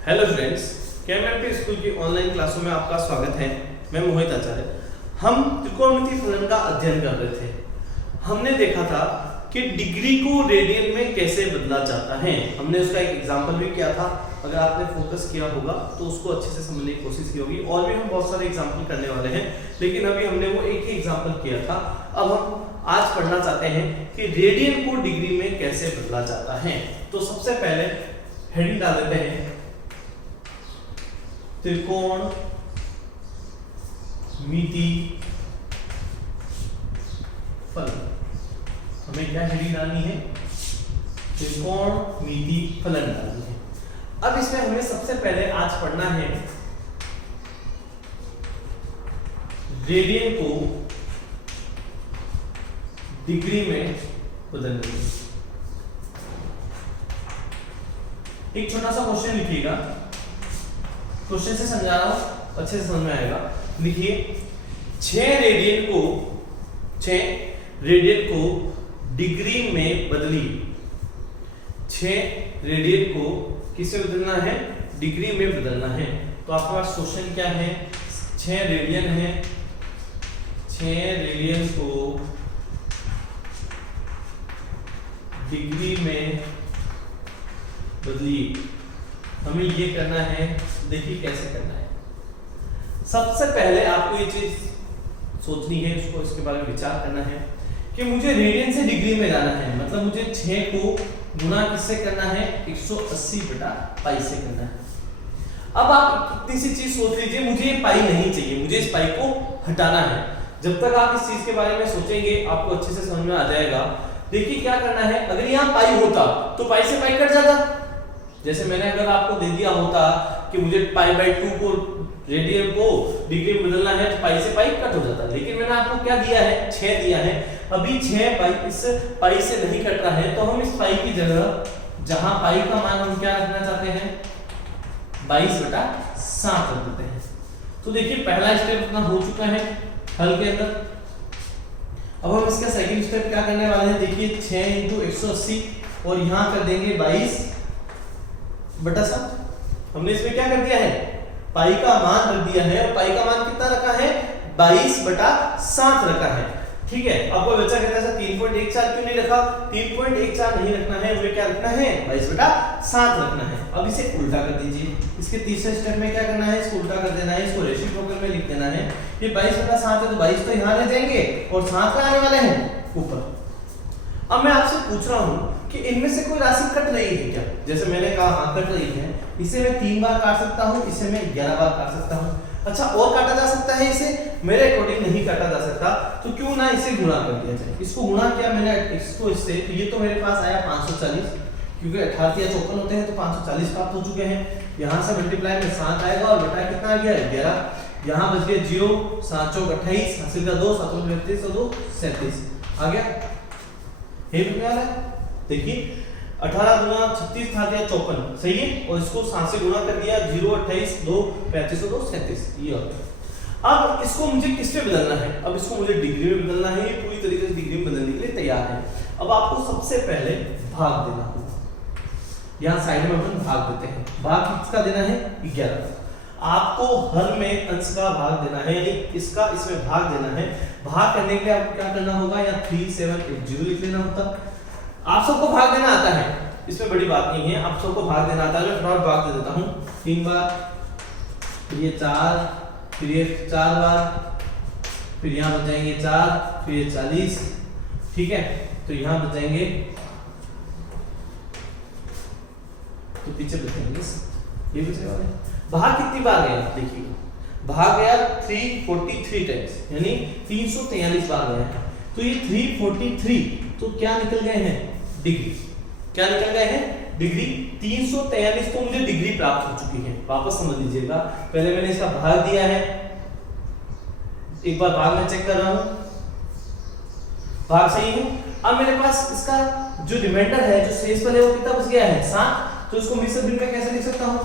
Hello friends, केएमएमपी school की online क्लासों में आपका स्वागत है। मैं मोहित आचार्य। हम त्रिकोणमितीय फलन का अध्ययन कर रहे थे। हमने देखा था कि डिग्री को रेडियन में कैसे बदला जाता है। हमने उसका एक एग्जांपल भी किया था। अगर आपने फोकस किया होगा तो उसको अच्छे से समझने की कोशिश की होगी। और भी हम बहुत सारे एग्जांपल करने वाले हैं, लेकिन अभी हमने वो एक ही एग्जांपल किया था। अब हम आज पढ़ना चाहते हैं कि रेडियन को डिग्री में कैसे बदला जाता है। तो सबसे पहले हेडिंग डाल देते हैं, त्रिकोण मिति फलन। हमें क्या हेडिंग डालनी है? त्रिकोण मिति फलन डालनी है। अब इसमें हमें सबसे पहले आज पढ़ना है रेडियन को डिग्री में बदलने। एक छोटा सा क्वेश्चन लिखिएगा। क्वेश्चन से समझा रहा हूं, अच्छे से समझ में आएगा। लिखिए, 6 रेडियन को डिग्री में बदली। 6 रेडियन को किससे बदलना है? डिग्री में बदलना है। तो आपके पास क्वेश्चन क्या है? 6 रेडियन है, 6 रेडियन को डिग्री में बदली। हमें ये करना है, देखिए कैसे करना है। सबसे पहले आपको ये चीज सोचनी है, उसको इसके बारे में विचार करना है कि मुझे रेडियन से डिग्री में जाना है। मतलब मुझे 6 को गुना किससे करना है? 180 बटा पाई से करना है। अब आप इतनी सी चीज सोच लीजिए, मुझे ये पाई नहीं चाहिए, मुझे इस पाई को हटाना है। जब तक आप इस चीज के बारे में सोचेंगे आपको अच्छे से समझ में आ जाएगा। देखिए क्या करना है, अगर यहाँ पाई होता तो पाई से पाई कट जाता। जैसे मैंने अगर आपको दे दिया होता कि मुझे पाई बाई 2 को रेडियन को डिग्री में बदलना है तो पाई से पाई कट हो जाता, लेकिन मैंने आपको क्या दिया है? 6 दिया है। अभी 6 पाई इस पाई से नहीं कट रहा है, तो हम इस पाई की जगह, जहां पाई का मान हम क्या रखना चाहते हैं? 22/7 रख देते हैं। तो देखिए पहला स्टेप अपना हो चुका है हल के अंदर। अब हम इसका सेकंड स्टेप क्या करने वाले हैं? देखिए 6 × 180 और यहां कर देंगे 22/7। हमने इसमें क्या कर दिया है? पाई का मान रख दिया है, और पाई का मान कितना रखा है? 22/7 रखा है। ठीक है। अब कोई बच्चा कहता है 3.14 क्यों नहीं रखा? 3.14 नहीं रखना है, हमें क्या रखना है? 22/7 रखना है। अब इसे उल्टा कर दीजिए। इसके तीसरे स्टेप में क्या करना है? इसको उल्टा कर देना है, इसको रेसिप्रोकल में लिख देना है। ये 22/7 है तो 22 तो यहाँ रह जाएंगे और 7 कहाँ आने वाले हैं? ऊपर। अब मैं आपसे पूछ रहा हूं कि इनमें से कोई राशि कट रही है क्या? जैसे मैंने कहा हाँ कट रही है। इसे मैं 3 बार काट सकता हूं, इसे मैं 11 बार काट सकता हूं। अच्छा, और काटा जा सकता है इसे? मेरे अकॉर्डिंग नहीं काटा जा सकता, तो क्यों ना इसे गुणा कर दिया जाए। इसको गुणा किया मैंने इसको इससे, तो ये तो मेरे पास आया 540, क्योंकि 18 या 54 होते हैं तो 540 प्राप्त हो चुके हैं। यहाँ से मल्टीप्लाई में 7 आएगा और बटा कितना आ गया? 11। यहाँ बच गया 0, 7 चौक 28, हासिल का 2, 7 32 और 2 37 आ गया। ये कितना आ रहा है? देखिए 18 गुना 36 था दिया 54, सही है। और इसको 7 से गुणा कर दिया, 0 28 2 35 और 2 37। ये अब इसको मुझे किस पे बदलना है? अब इसको मुझे डिग्री में बदलना है। ये पूरी तरीके से डिग्री में बदलने के लिए तैयार है। अब आपको सबसे पहले भाग देना होगा। यहाँ साइड में अपन भाग देते हैं। भाग किसका देना है? 11। आपको हर में अंश का भाग देना है, यानी इसका इसमें भाग देना है। भाग करने के लिए आपको क्या करना होगा? या 3780 लिख लेना होता। आप सबको भाग देना आता है, इसमें बड़ी बात नहीं है। आप सबको भाग देना आता है। मैं फटाफट भाग दे देता हूँ। 3 बार, फिर ये 4, फिर ये 4 बार, फिर यहाँ बच जाएंगे 4, फिर ये 40। ठीक है, तो यहाँ बच जाएंगे, तो पीछे बचेंगे ये बचे वाले। भाग कितनी बार गया? देखिए भाग गया 343 टाइम्स, यानी 343 बार गया है। तो ये 343 तो क्या निकल गए हैं? डिग्री। क्या निकल गए हैं? डिग्री। 343 तो मुझे डिग्री प्राप्त हो चुकी है। वापस समझ लीजिएगा, पहले मैंने इसका भाग दिया है, एक बार भाग में चेक कर रहा हूं, भाग सही है। अब मेरे पास इसका जो रिमाइंडर है, जो शेष वाले वो कितना बच गया है? 7। तो इसको मिश्र भिन्न में कैसे लिख सकता हूं?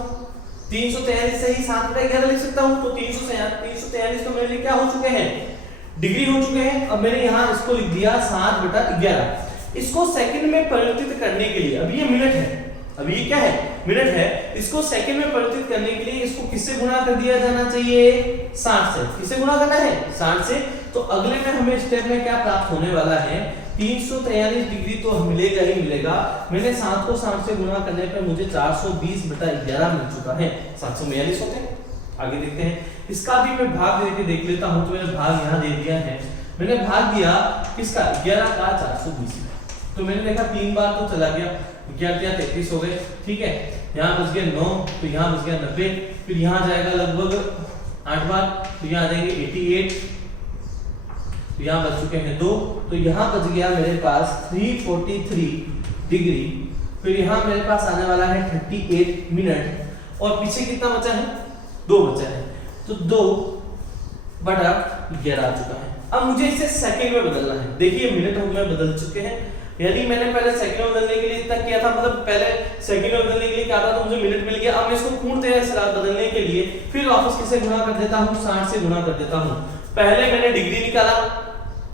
343 से ही 7/11 लिख सकता हूं। तो 343 तो मेरे लिए क्या हो चुके हैं? डिग्री हो चुके हैं। अब मैंने यहाँ इसको लिख दिया 7/11। इसको सेकंड में परिवर्तित करने के लिए, अभी ये मिनट है, अभी ये क्या है? मिनट है, इसको सेकंड में परिवर्तित करने के लिए इसको किससे गुणा कर दिया जाना चाहिए? 60 से। किससे गुणा करना है? 60 से। तो अगले में हमें स्टेप में क्या प्राप्त होने वाला है? 343 डिग्री तो मिलेगा ही मिलेगा। मैंने 7 को 60 से गुणा करने पर मुझे 420/11 मिल चुका है। 742 होते हैं। आगे देखते हैं, इसका भी मैं भाग देके देख लेता हूं। तो मैंने भाग यहाँ दे दिया है, मैंने भाग दिया किसका? 11 का 420 में। तो मैंने देखा 3 बार तो चला गया, 11 33 हो गए, ठीक है। यहाँ बच गया 9, तो यहाँ बच गया 90, फिर यहाँ जाएगा लगभग 8 बार, तो यहाँ आ जाएंगे 88, तो यहाँ बच चुके हैं 2, तो यहाँ बच गया मेरे पास 343 डिग्री। फिर यहाँ मेरे पास आने वाला है 38 मिनट, और पीछे कितना बचा है? 2 बचा है, तो 2/11 आ चुका है। अब मुझे इसे सेकंड में बदलना है। देखिए मिनट में बदल चुके हैं। यदि मैंने पहले सेकंड में बदलने के लिए इतना किया था, मतलब पहले सेकंड में बदलने के लिए क्या था, तो मुझे मिनट मिल गया। अब मैं इसको पूर्णतः से बदलने के लिए फिर वापस किसे गुणा कर देता हूं? 60 से गुणा कर देता हूं। पहले मैंने डिग्री निकाला,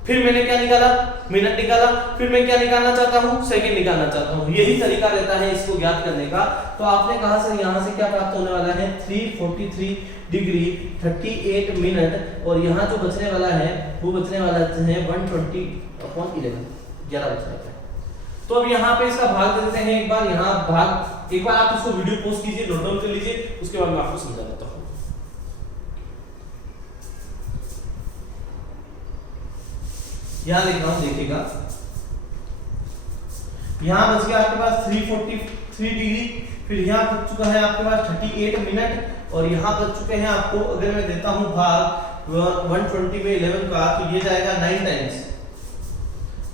फिर मैंने क्या निकाला? मिनट निकाला, फिर मैं क्या निकालना चाहता हूं? सेकंड निकालना चाहता हूं। यही तरीका रहता है इसको ज्ञात करने का। तो आपने कहा सर यहां से क्या प्राप्त होने वाला है? 343 डिग्री 38 मिनट, और यहाँ जो बचने वाला है वो बचने वाला है 120/11, 11 बच जाता है। तो अब यहाँ पे इसका भाग दे देते हैं एक बार। यहाँ भाग, एक बार आप इसको वीडियो पॉज कीजिए, नोट डाउन कर लीजिए, उसके बाद मैं आपको समझा देता हूँ। यहाँ लिख रहा हूँ, देखिएगा। यहाँ बच गया आपके पास 343 डिग्री, फिर यहाँ बच चुका है आपके पास 38 मिनट, और यहाँ बच चुके हैं आपको, अगर मैं देता हूँ भाग 120 में 11 का, तो ये जाएगा 9 टाइम्स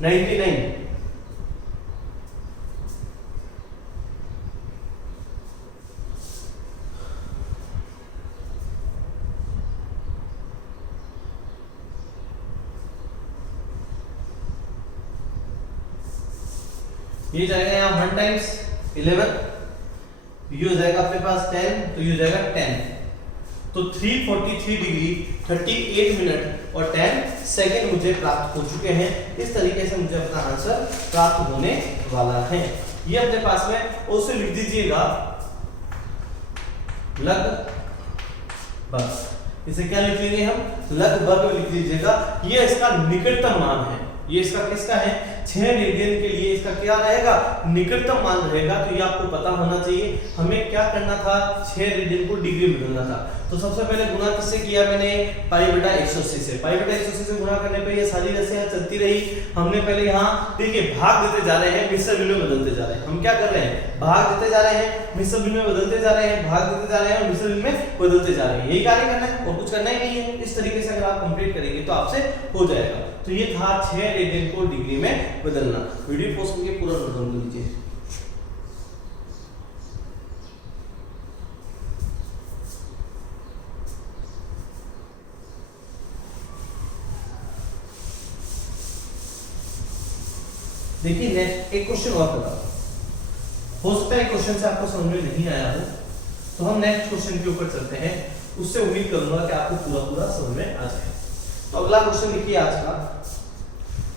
99, ये जाएगा यहाँ 1 टाइम्स 11, ये हो जाएगा अपने पास 10, तो ये हो जाएगा 10। तो 343 डिग्री 38 मिनट और 10 सेकंड मुझे प्राप्त हो चुके हैं। इस तरीके से मुझे अपना आंसर प्राप्त होने वाला है। ये अपने पास में उसे लिख दीजिएगा लगभग। इसे क्या लिख लेंगे हम? लगभग लिख लीजिएगा। ये इसका निकटतम मान है। ये इसका किसका है? 6 रेडियन के लिए इसका क्या रहेगा? निकटतम मान रहेगा। तो ये आपको पता होना चाहिए। हमें क्या करना था? 6 रेडियन को डिग्री में बदलना था। तो सबसे पहले गुणा किससे किया मैंने? π/180 से। π/180 से गुणा करने पे ये सारी राशियां चलती रही। हमने पहले यहाँ देखिए भाग देते जा रहे हैं, मिश्र भिन्न में बदलते जा रहे हैं। हम क्या कर रहे हैं? भाग देते जा रहे हैं, मिश्र भिन्न में बदलते जा रहे हैं, भाग देते जा रहे हैं और मिश्र भिन्न में बदलते जा रहे हैं। यही कार्य करना है और कुछ करना ही नहीं है। इस तरीके से अगर आप कंप्लीट करेंगे तो आपसे हो जाएगा। तो ये था 6 रेडियन को डिग्री में बदलना। वीडियो पॉज करके पूरा नोट डाउन कर लीजिए। देखिए नेक्स्ट एक क्वेश्चन और बता। हो सकता है क्वेश्चन से आपको समझ में नहीं आया हो, तो हम नेक्स्ट क्वेश्चन के ऊपर चलते हैं। उससे उम्मीद करूंगा कि आपको पूरा समझ में आ जाए। तो अगला क्वेश्चन लिखिए आज का।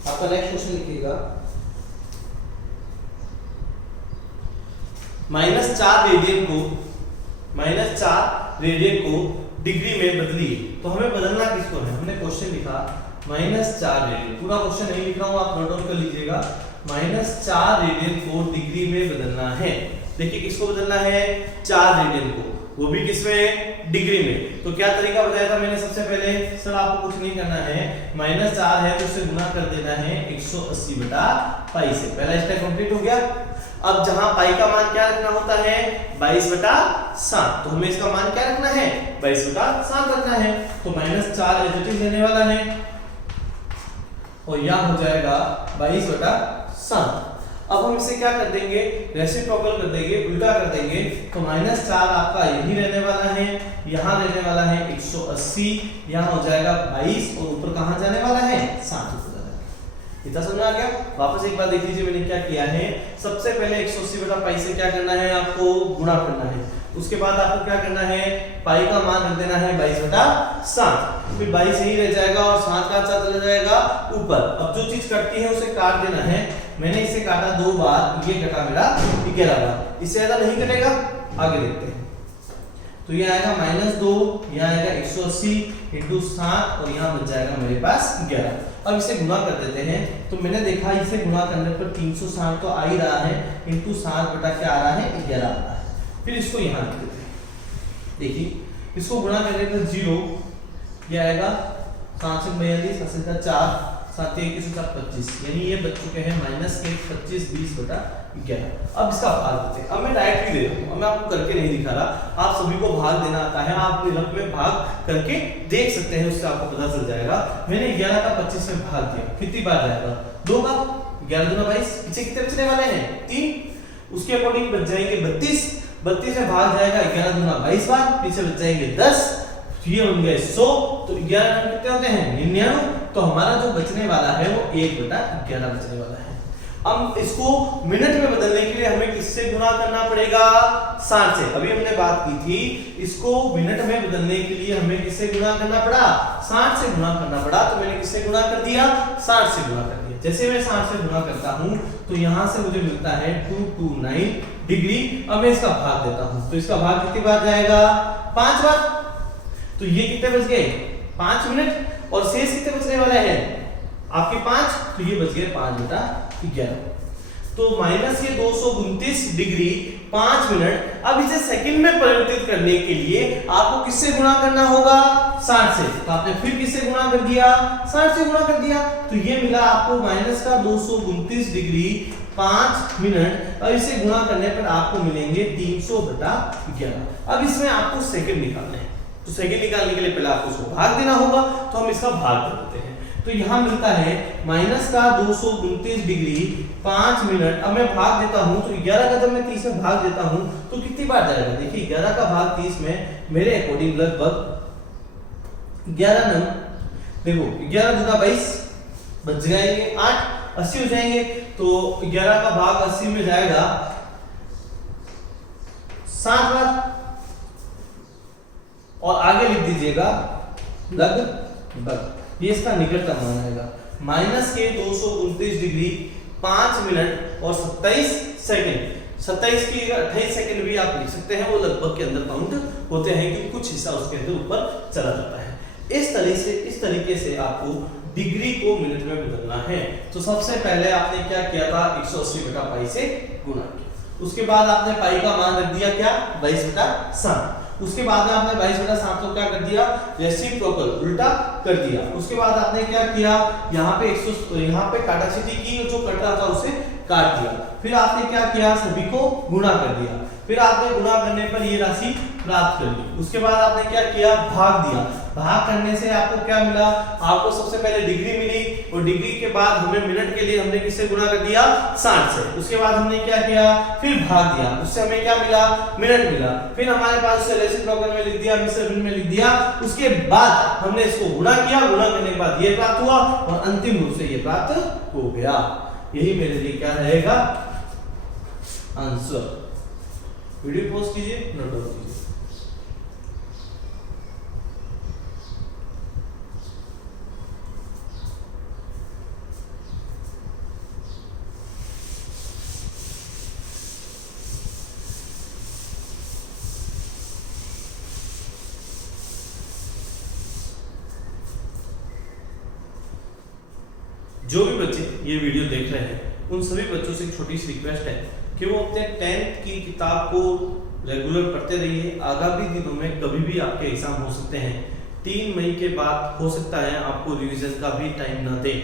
आपका नेक्स्ट क्वेश्चन लिखिएगा, -4 रेडियन को डिग्री में बदलिए। तो हमें बदलना किसको है? हमने क्वेश्चन लिखा -4 रेडियन। पूरा क्वेश्चन नहीं लिख रहा हूं, आप नोट डाउन कर लीजिएगा। -4 रेडियन को डिग्री में बदलना है। देखिए किसको बदलना है? 4 रेडियन को, वो भी किसमें? डिग्री में। तो क्या तरीका बताया था मैंने? सबसे पहले सर आपको कुछ नहीं करना है, -4 है तो उसे गुणा कर देना है 180/π से। पहला स्टेप कंप्लीट हो गया। अब जहां पाई का मान क्या रखना होता है? 22/7। तो हमें इसका मान क्या रखना है? 22/7 रखना है। तो -4 एज इट इज रहने वाला है और यह हो जाएगा 22/7। अब हम इसे क्या कर देंगे? रेसिप्रोकल कर देंगे, उल्टा कर देंगे। तो -4 आपका यही रहने वाला है, यहाँ रहने वाला है 180, यहाँ हो जाएगा 22 और ऊपर कहाँ जाने वाला है? 7 ऊपर जाने वाला है। इतना समझ में आ गया? वापस एक बार देख लीजिए मैंने क्या किया है। सबसे पहले 180/π से क्या करना है? आपको गुणा करना है। उसके बाद आपको क्या करना है? पाई का मान रख देना है 22/7। फिर 22 यही रह जाएगा और 7 का 7 चला जाएगा ऊपर। अब जो चीज कटती है उसे काट देना है। मैंने इसे काटा 2 बार, ये कटा मेरा 11 बार, इससे ज्यादा नहीं कटेगा। आगे देखते हैं, तो ये आएगा -2, यहाँ आएगा 180 × 7 और यहाँ बच जाएगा मेरे पास 11। अब इसे गुणा कर देते हैं, तो मैंने देखा इसे गुणा करने पर 360 तो आ ही रहा है, × 7 बटा क्या आ रहा है 11 आ रहा है। फिर इसको यहाँ लिख देते हैं, देखिए इसको गुणा करने पर 0, ये आएगा 542, 4, 7 1 25, यानी ये बच चुके हैं -25 20 बटा 11। अब इसका भाग देते हैं। अब मैं डायरेक्टली दे रहा हूँ, अब मैं आपको करके नहीं दिखा रहा, आप सभी को भाग देना आता है, आप अपने रफ में भाग करके देख सकते हैं, उससे आपको पता चल जाएगा। मैंने 11 का 25 में भाग दिया, कितनी बार जाएगा 2 बार, 11 दूना 22, पीछे कितने बचने वाले हैं 3, उसके अकॉर्डिंग बच जाएंगे 32, 32 में भाग जाएगा 11 दूना 22 बार, पीछे बच जाएंगे 10, ये बन गए 100, तो 11 कितने होते हैं 99, तो हमारा जो बचने वाला है वो 1/11 बचने वाला है। अब इसको मिनट में बदलने के लिए हमें किससे गुणा करना पड़ेगा 60 से। अभी हमने बात की थी, इसको मिनट में बदलने के लिए हमें किससे गुणा करना पड़ा 60 से गुणा करना पड़ा, तो मैंने किससे गुणा कर दिया 60 से गुणा कर दिया। जैसे मैं 60 से गुणा करता हूं तो यहां से मुझे मिलता है 229 डिग्री। अब मैं इसका भाग देता हूं, तो इसका भाग कितनी बार जाएगा 5 बार, तो ये कितने बच गए 5 मिनट, और शेष कितने बचने वाले हैं आपके 5, तो ये बच गए 5/11। तो माइनस ये 229 डिग्री 5 मिनट। अब इसे सेकंड में परिवर्तित करने के लिए आपको किससे गुणा करना होगा 60 से, तो आपने फिर किससे गुणा कर दिया 60 से गुणा कर दिया, तो ये मिला आपको माइनस का 229 डिग्री 5 मिनट। अब इसे गुणा करने पर आपको मिलेंगे 300/11। अब इसमें आपको सेकंड निकालना है, तो सेकंड निकालने के लिए पहले आपको इसको भाग देना होगा, तो हम इसका भाग कर देते हैं। तो यहां मिलता है माइनस का 229 डिग्री 5 मिनट। अब मैं भाग देता हूं, तो 11 का जब मैं 30 में भाग देता हूं तो कितनी बार जाएगा, देखिए 11 का भाग 30 में मेरे अकॉर्डिंग लगभग 11 नंग, देखो 11 दूना 22 बच जाएंगे 8, 80 हो जाएंगे, तो 11 का भाग 80 में जाएगा 7 बार, और आगे लिख दीजिएगा लगभग, ये इसका निकटतम मान आएगा माइनस के 229 डिग्री 5 मिनट और 27 सेकंड। 27 की 28 सेकंड भी आप लिख सकते हैं, वो लगभग के अंदर काउंट होते हैं क्योंकि कुछ हिस्सा उसके अंदर ऊपर चला जाता है। इस तरीके से आपको डिग्री को मिनट में बदलना है। तो सबसे पहले आपने क्या किया था 180/π से गुणा किया, उसके बाद आपने पाई का मान रख दिया क्या 22/7, उसके बाद में आपने 22/7 को क्या कर दिया रेसिप्रोकल उल्टा कर दिया। उसके बाद आपने क्या किया यहाँ पे काटाछेदी की, जो कट रहा था उसे काट दिया। फिर आपने क्या किया सभी को गुणा कर दिया, फिर आपने गुणा करने पर ये राशि प्राप्त कर ली। उसके बाद आपने क्या किया भाग दिया, भाग करने से आपको क्या मिला, आपको सबसे पहले डिग्री मिली, और डिग्री के बाद हमें मिनट के लिए हमने किससे गुणा कर दिया 60 से। उसके बाद हमने क्या किया फिर भाग दिया, उससे हमें क्या मिला मिनट मिला। फिर हमारे पास उसे रेसिप्रोकल में लिख दिया, मिश्र भिन्न में लिख दिया। उसके बाद हमने इसको गुणा किया, गुणा करने के बाद ये प्राप्त हुआ और अंतिम रूप से ये प्राप्त हो गया। यही मेरे लिए क्या रहेगा आंसर। वीडियो पॉज कीजिए, नोट डाउन कीजिए। जो भी बच्चे ये वीडियो देख रहे हैं उन सभी बच्चों से एक छोटी सी रिक्वेस्ट है कि वो अपने 10th की किताब को रेगुलर पढ़ते रहिए। आगामी दिनों में कभी भी आपके एग्जाम हो सकते हैं, 3 मई के बाद हो सकता है आपको रिवीजन का भी टाइम ना दे,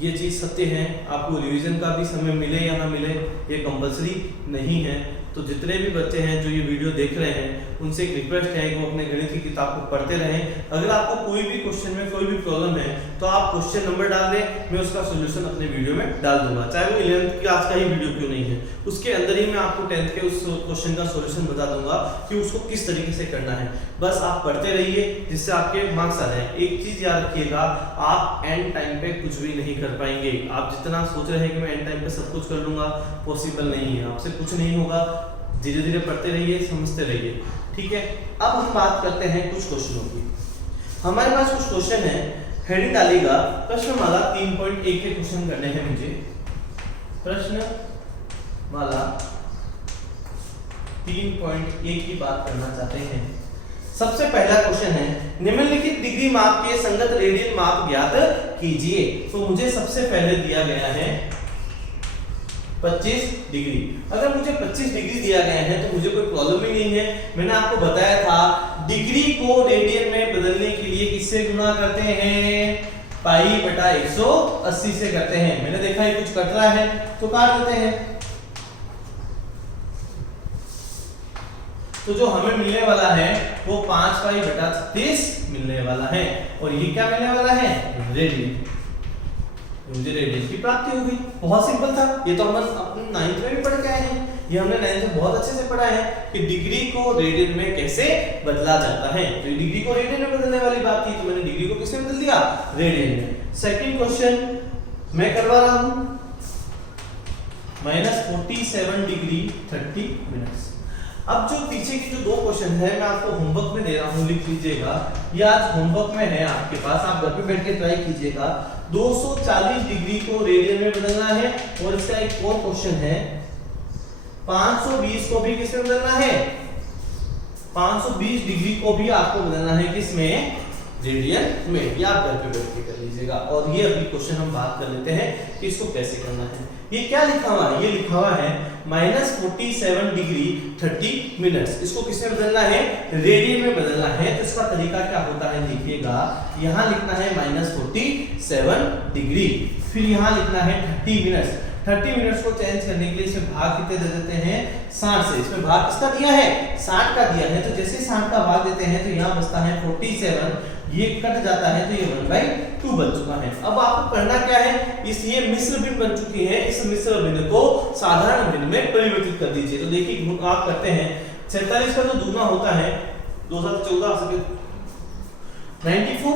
ये चीज सत्य है। आपको रिवीजन का भी समय मिले या ना मिले ये कंपलसरी नहीं है। तो जितने भी बच्चे हैं जो ये वीडियो देख रहे हैं उनसे एक रिक्वेस्ट है कि वो अपने गणित की किताब को पढ़ते रहें। अगर आपको कोई भी क्वेश्चन में कोई भी प्रॉब्लम है तो आप क्वेश्चन नंबर डाल दें, मैं उसका सॉल्यूशन अपने वीडियो में डाल दूंगा, चाहे वो 11th क्लास का ही वीडियो क्यों नहीं है। उसके अंदर ही मैं आपको 10th के उस क्वेश्चन का सॉल्यूशन बता दूंगा कि उसको किस तरीके से करना है। बस आप पढ़ते रहिए जिससे आपके मार्क्स आ जाए। एक चीज याद रखिएगा, आप एंड टाइम पे कुछ भी नहीं कर पाएंगे। आप जितना सोच रहे हैं कि मैं एंड टाइम पे सब कुछ कर लूंगा, पॉसिबल नहीं है, आपसे कुछ नहीं होगा। धीरे धीरे पढ़ते रहिए, समझते रहिए, ठीक है। अब हम बात करते हैं कुछ क्वेश्चनों की। हमारे पास कुछ क्वेश्चन है, हेडिंग डालिएगा प्रश्नमाला 3.1 के क्वेश्चन करने हैं मुझे। प्रश्न वाला 3.1 की बात करना चाहते हैं। सबसे पहला क्वेश्चन है निम्नलिखित डिग्री माप के संगत रेडियन माप ज्ञात कीजिए। तो मुझे सबसे पहले दिया गया है 25 डिग्री। अगर मुझे 25 डिग्री दिया गया है तो मुझे कोई प्रॉब्लम ही नहीं है। मैंने आपको बताया था डिग्री को रेडियन में बदलने के लिए किससे गुणा करते हैं, पाई बटा 180 से करते हैं। मैंने देखा है कुछ कट रहा है तो काट देते हैं। तो जो हमें मिलने वाला है वो 5 पाई बटा 36 मिलने वाला है और ये क्या मिलने वाला है, रेडियन। मुझे रेडियन की प्राप्ति हो गई। बहुत सिंपल था। ये तो हम अपने 9th में भी पढ़ के आए हैं। ये हमने 9th में बहुत अच्छे से पढ़ा है कि डिग्री को रेडियन में कैसे बदला जाता है। तो डिग्री को रेडियन में बदलने वाली बात थी तो मैंने डिग्री को किसमें बदल दिया, रेडियन में। सेकंड क्वेश्चन मैं करवा रहा हूं -47 डिग्री 30 मिनट्स। अब जो पीछे की जो दो क्वेश्चन है मैं आपको होमवर्क में दे रहा हूं, लिख लीजिएगा। ये आज होमवर्क में है आपके पास, आप घर पे बैठ के ट्राई कीजिएगा। 240 डिग्री को रेडियन में बदलना है और इसका एक और क्वेश्चन है 520 को भी किसमें बदलना है, 520 डिग्री को भी आपको बदलना है किसमें, रेडियन में। ये आप घर पे बैठ के कर लीजिएगा। और ये अभी क्वेश्चन हम बात कर लेते हैं कि इसको कैसे करना है। ये क्या लिखा हुआ है, ये लिखा हुआ है -47 डिग्री 30 मिनट्स। इसको किसमें बदलना है, रेडियन में बदलना है। तो इसका तरीका क्या होता है देखिएगा, यहाँ लिखना है -47 डिग्री, फिर यहाँ लिखना है 30 मिनट्स। 30 मिनट्स को चेंज करने के लिए इसमें भाग कितने दे देते हैं, 60 से। इसमें भाग किसका दिया है, 60 का दिया है। तो जैसे 60 का भाग देते हैं तो यहाँ बचता है 47, ये कट जाता है तो ये 1/2 बन चुका है। अब आपको करना क्या है, इस ये मिश्र भिन्न बन चुकी है, इस मिश्र भिन्न को साधारण भिन्न में परिवर्तित कर दीजिए। तो देखिए आप करते हैं 46 का जो दुगना होता है 2 7 14 94,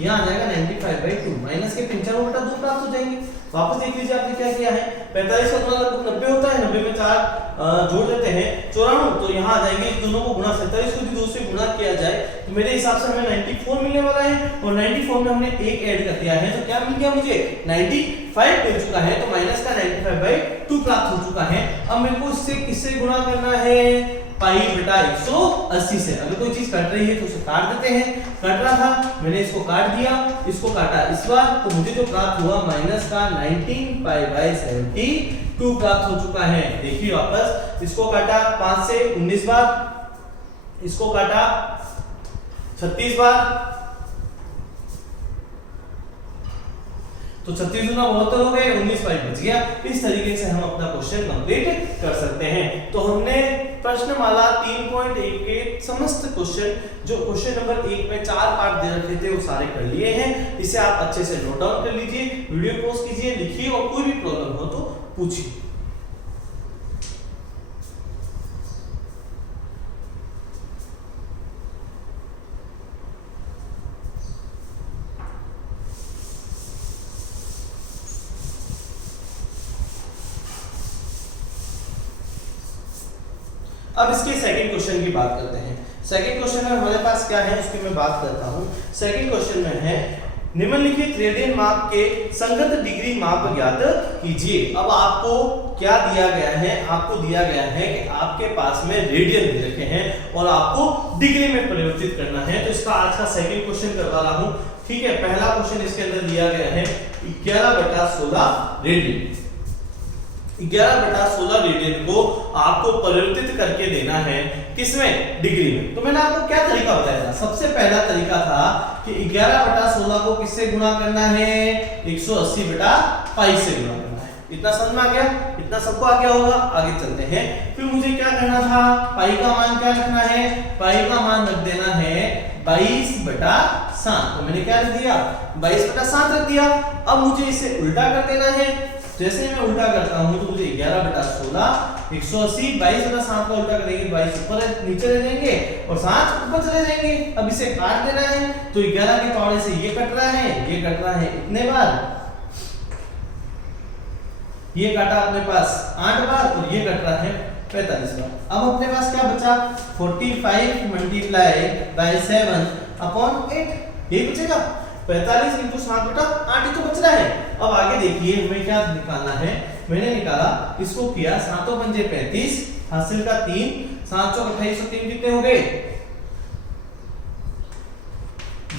यहाँ आ जाएगा 95/2 माइनस के 95/2 प्राप्त हो जाएंगे। वापस देख लीजिए आपने क्या किया है, 45 का गुना लगभग 90 होता है, 90 में 4 जोड़ देते हैं 94, तो यहाँ आ जाएंगे। इन दोनों को गुणा 47 को भी 2 से गुणा किया जाए तो मेरे हिसाब से हमें 94 मिलने वाला है और 94 में हमने 1 ऐड कर दिया है तो क्या मिल गया मुझे, 95 मिल चुका है। तो माइनस का 95/2 प्राप्त हो चुका है। अब मेरे को इससे किससे गुणा करना है, पाई बटा 180 से। अगर कोई चीज कट रही है तो उसे काट देते हैं। कट रहा था मैंने इसको काट दिया, इसको काटा इस बार, तो मुझे जो प्राप्त हुआ माइनस का 19 पाई/72 प्राप्त हो चुका है। देखिए वापस इसको काटा 5 से 19 बार, इसको काटा 36 बार, तो 36 गुना 72 हो गए, 19 पाई बच गया। इस तरीके से हम अपना क्वेश्चन कंप्लीट कर सकते हैं। तो हमने प्रश्नमाला 3.1 के समस्त क्वेश्चन जो क्वेश्चन नंबर 1 में 4 पार्ट दे रखे थे वो सारे कर लिए हैं। इसे आप अच्छे से नोट डाउन कर लीजिए, वीडियो पॉज कीजिए, लिखिए और कोई भी प्रॉब्लम हो तो पूछिए। अब इसके सेकंड क्वेश्चन की बात करते हैं। सेकंड क्वेश्चन में हमारे पास क्या है उसकी मैं बात करता हूं। सेकंड क्वेश्चन में है निम्नलिखित रेडियन माप के संगत डिग्री माप ज्ञात कीजिए। अब आपको क्या दिया गया है, आपको दिया गया है कि आपके पास में रेडियन दे रखे हैं और आपको डिग्री में परिवर्तित करना है। तो इसका आज का सेकंड क्वेश्चन करवा रहा हूं। ठीक है, पहला क्वेश्चन इसके अंदर दिया गया है 11/16 रेडियन। 11/16 रेडियन को आपको परिवर्तित करके देना है किसमें, डिग्री में। तो मैंने आपको क्या तरीका बताया था, सबसे पहला तरीका था कि 11/16 को किससे गुणा करना है, 180/पाई से गुणा करना है। इतना समझ में आ गया, इतना सबको आ गया होगा। आगे चलते हैं। फिर मुझे क्या करना था, पाई का मान क्या रखना है, पाई का मान रख देना है 22/7। तो मैंने क्या रख दिया, 22/7 रख दिया। अब मुझे इसे उल्टा कर देना है। जैसे मैं उल्टा करता हूं तो मुझे 11/16 180 22/7 का उल्टा करेंगे, 22 ऊपर नीचे ले जाएंगे और 7 ऊपर चले जाएंगे। अब इसे काट देना है तो 11 के पावर से ये कट रहा है, ये कट रहा है इतने बार, ये काटा अपने पास 8 बार और ये कट रहा है 45 बार। अब अपने पास क्या बचा, 45 मल्टीप्लाई बाय 7/8 ये बचेगा। 45 × 7/8 ही तो बच रहा है। अब आगे देखिए हमें क्या निकालना है, मैंने निकाला, इसको किया 7 पंजे 35, हासिल का 3, 7 चौक 28, 3 कितने हो गए?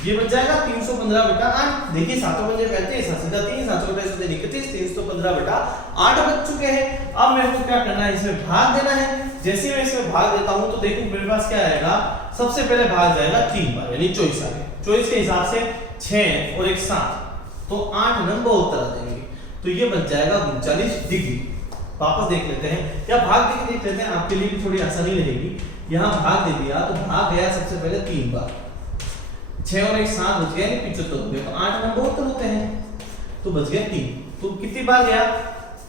ये बच जाएगा 315/8। देखिए 7 पंजे 35, हासिल का 3, 7 चौक 28, 31, 315/8 बच चुके हैं। अब मेरे को क्या करना है, इसमें भाग देना है। जैसे मैं इसमें भाग देता हूं तो देखो मेरे पास क्या आएगा, सबसे पहले भाग जाएगा 3 बार, यानी 24 आ गए। 24 के हिसाब से 6 और 1 7, तो 8 नंबर उत्तर आ जाएंगे। तो ये बच जाएगा 39 डिग्री। वापस देख लेते हैं, या भाग देख लेते हैं, आपके लिए भी थोड़ी आसानी रहेगी। यहाँ भाग दे दिया तो भाग गया सबसे पहले 3 बार, 6 और 1 7 बच गया, 75 हो गया, तो 8 नंबर उत्तर होते हैं, तो बच गया 3। तो कितनी बार गया?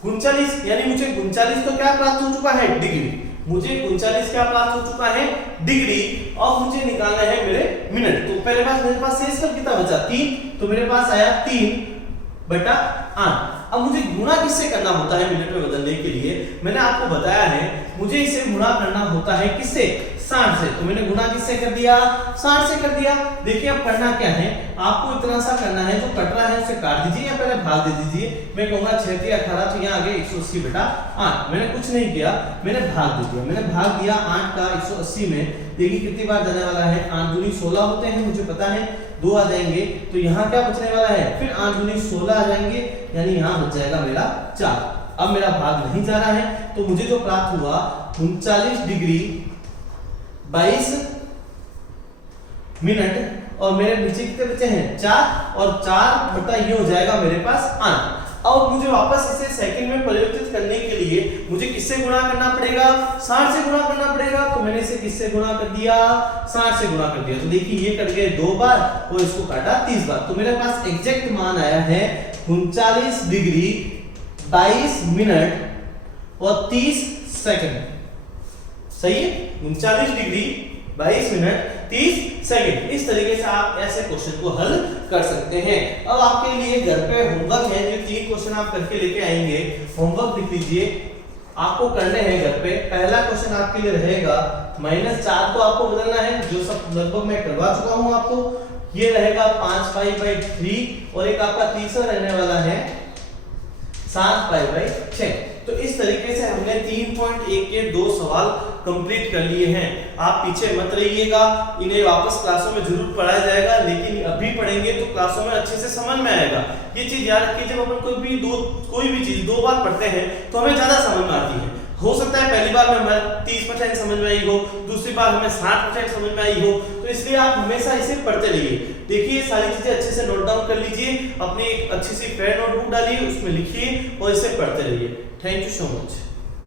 39, यानी मुझे 39 तो क्या प्राप्त हो चुका है? डिग्री। मुझे 39 क्या प्राप्त हो चुका है? डिग्री। और मुझे निकालना है मेरे मिनट। तो पहले मेरे पास शेष कब कितना बचा? 3, तो मेरे पास आया 3/8। अब मुझे गुणा किससे करना होता है मिनट में बदलने के लिए? मैंने आपको बताया है, मुझे इसे गुणा करना होता है किससे? 60 से। तो मैंने गुणा किससे कर दिया? 60 से कर दिया। देखिए अब करना क्या है, आपको इतना सा करना है, जो कट रहा है उसे काट दीजिए या पहले भाग दे दीजिए। मैं कहूंगा 6 × 18, तो यहाँ आ गया 180/8। मैंने कुछ नहीं किया, मैंने भाग दे दिया। मैंने भाग दिया 8 का 180 में। देखिए कितनी बार जाने वाला है? 8 दूनी 16 होते हैं, मुझे पता है, 2 आ जाएंगे। तो यहाँ क्या बचने वाला है? फिर 8 दूनी 16 आ जाएंगे, यानी यहाँ बच जाएगा मेरा 4। अब मेरा भाग नहीं जा रहा है, तो मुझे जो प्राप्त हुआ 39 डिग्री 22 मिनट, और मेरे नीचे कितने बचे हैं? 4, और 4 बटा ये हो जाएगा मेरे पास 8। अब मुझे वापस इसे सेकंड में परिवर्तित करने के लिए मुझे किससे गुणा करना पड़ेगा? 60 से गुणा करना पड़ेगा। तो मैंने इसे किससे गुणा कर दिया? 60 से गुणा कर दिया। तो देखिए ये कट गए 2 बार और इसको काटा 30 बार। तो मेरे पास एग्जैक्ट मान आया है 39 डिग्री 22 मिनट और 30 सेकंड। सही है? 39 डिग्री 22 मिनट 30 सेकंड। इस तरीके से आप ऐसे क्वेश्चन को हल कर सकते हैं। अब आपके लिए घर पे होमवर्क है, जो 3 क्वेश्चन आप करके लेके आएंगे। होमवर्क लिख लीजिए, आपको करने हैं घर पे। पहला क्वेश्चन आपके लिए रहेगा -4 को आपको बदलना है, जो सब लगभग मैं करवा चुका हूं आपको। ये रहेगा 5π/3, और एक आपका तीसरा रहने वाला है 7π/6। तो इस तरीके से हमने 3.1 के 2 सवाल कंप्लीट कर लिए हैं। आप पीछे मत रहिएगा, इन्हें वापस क्लासों में जरूर पढ़ाया जाएगा, लेकिन अभी पढ़ेंगे तो क्लासों में अच्छे से समझ में आएगा। ये चीज याद रखिए, जब अपन कोई भी चीज 2 बार पढ़ते हैं तो हमें ज्यादा समझ में आती है। हो सकता है पहली बार में हमें 30% समझ में आई हो, दूसरी बार हमें 60% समझ में आई हो। तो इसलिए आप हमेशा इसे पढ़ते रहिए। देखिए सारी चीजें अच्छे से नोट डाउन कर लीजिए, अपनी एक अच्छी सी फेयर नोटबुक डालिए, उसमें लिखिए और इसे पढ़ते रहिए। Thank you so much.